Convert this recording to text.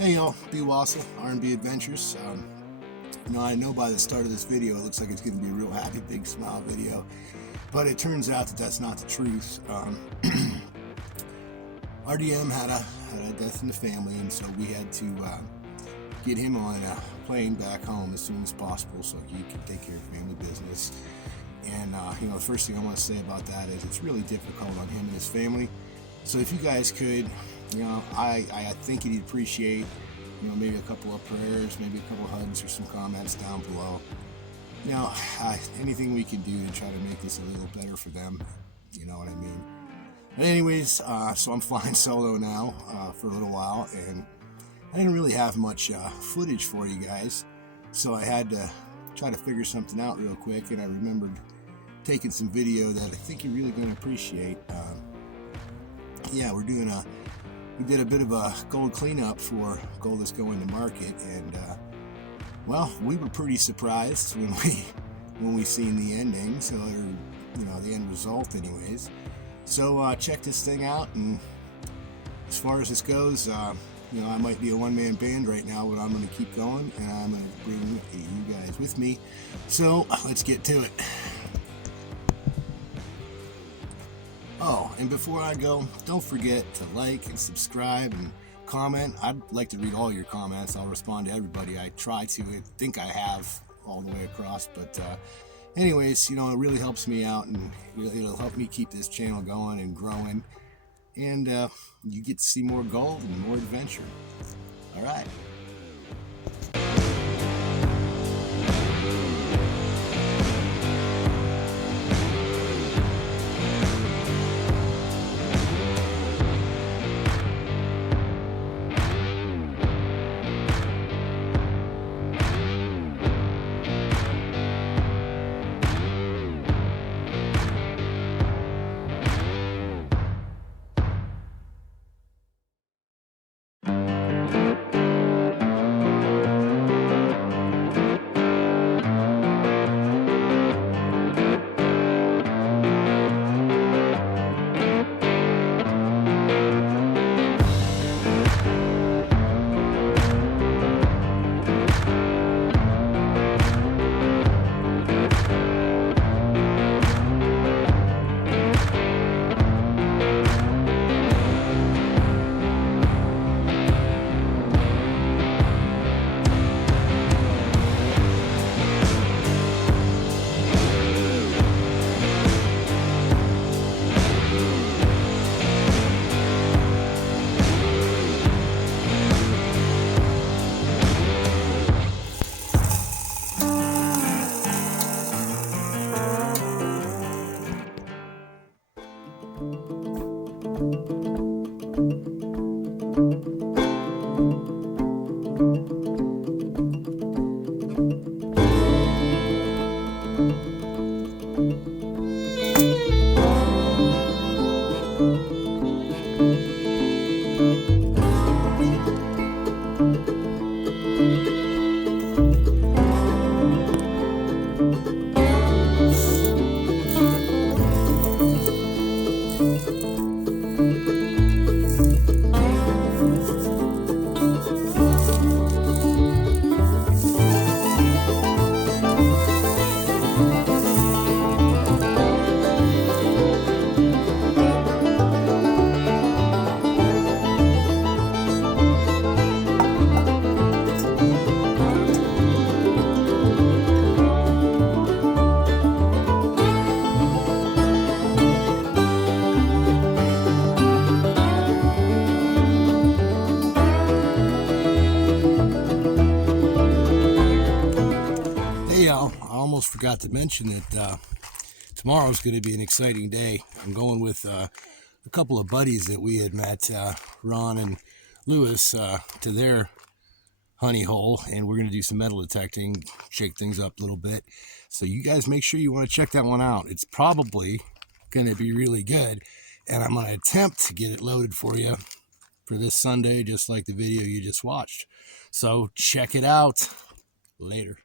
Hey y'all, B Wassel, R&BAdventures. I know by the start of this video it looks like it's going to be a real happy, big smile video, but it turns out that that's not the truth. RDM had a death in the family, and so we had to get him on a plane back home as soon as possible so he could take care of family business. And the first thing I want to say about that is it's really difficult on him and his family. So if you guys could, I think he'd appreciate, maybe a couple of prayers, maybe a couple of hugs or some comments down below. Anything we can do to try to make this a little better for them, you know what I mean. But anyways, so I'm flying solo now for a little while, and I didn't really have much footage for you guys, so I had to try to figure something out real quick, and I remembered taking some video that I think you're really going to appreciate. We did a bit of a gold cleanup for gold that's going to market, and we were pretty surprised when we seen the ending, the end result anyways. So check this thing out, and as far as this goes, I might be a one-man band right now, but I'm going to keep going, and I'm going to bring you guys with me. So let's get to it. Oh, and before I go, don't forget to like and subscribe and comment. I'd like to read all your comments. I'll respond to everybody. I try to. I think I have all the way across, but anyways, it really helps me out, and it'll help me keep this channel going and growing, and you get to see more gold and more adventure. All right. I almost forgot to mention that tomorrow's going to be an exciting day. I'm going with a couple of buddies that we had met, Ron and Lewis, to their honey hole, and we're going to do some metal detecting, shake things up a little bit. So you guys make sure you want to check that one out. It's probably going to be really good, and I'm going to attempt to get it loaded for you for this Sunday, just like the video you just watched. So check it out. Later.